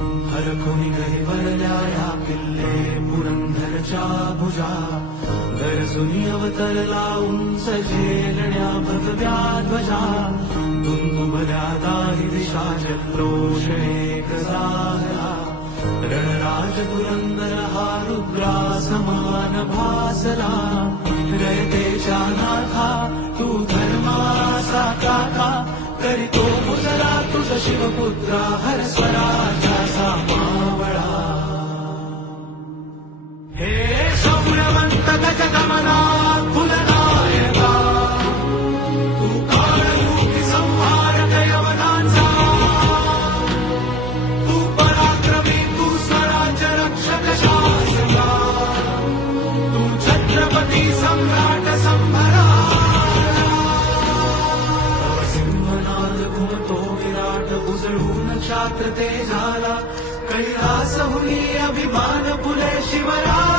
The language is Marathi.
हरखुनी गहिवरल्या या किल्ले पुरंदरच्या भुजा, गरजुनी अवतरला उंच झेलण्या भगव्या ध्वजा. तुंतुबल्या दाही दिशा जल्लोष एक जाहला, रणराज पुरंदर हा रुद्रा समान भासला. रयतेच्या नाथा तू धर्माचा काका, करीतो मुजरा तुझ शिवपुत्रा हर स्वराज्याचा मावळा. हे शौर्यवंत गजगमना कुलनायका, तू काळरूपी संहारक यवनांचा. तू पराक्रमी, तू स्वराज्य रक्षक शासका, तू छत्रपती सम्राट संभरा. सिंहनाद घुमतो विराट, उजळून क्षात्र ते झाला. कैलास हुई अभिमान फुले शिवरा.